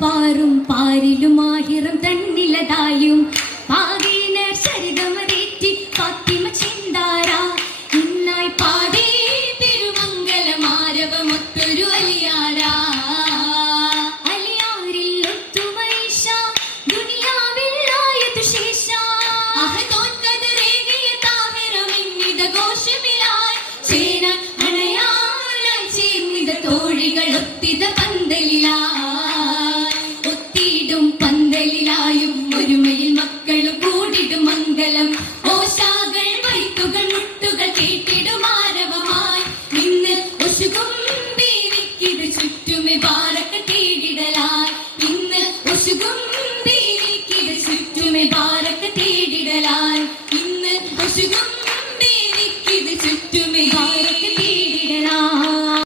പാറും പാരിലും ആയിരം തന്നിലതായും പാകീനർ ശരിതമതേറ്റി ഫാത്തിമ ചിന്താര ഇന്നായി പാടേ തിരുമംഗലമാരവമൊത്തൊരു അലിയാര അലിയാരിൽ ഒത്തുമൈഷ ദുനിയാവിൽ ആയതു ശേഷ അഹദോൻകദരേകിയ താഹിറമിന്നിത ഘോഷമിലായി ചേരാൻ അണയാനായി ചേർന്നിത തോഴികൾ ഒത്തിത പന്തലിലായി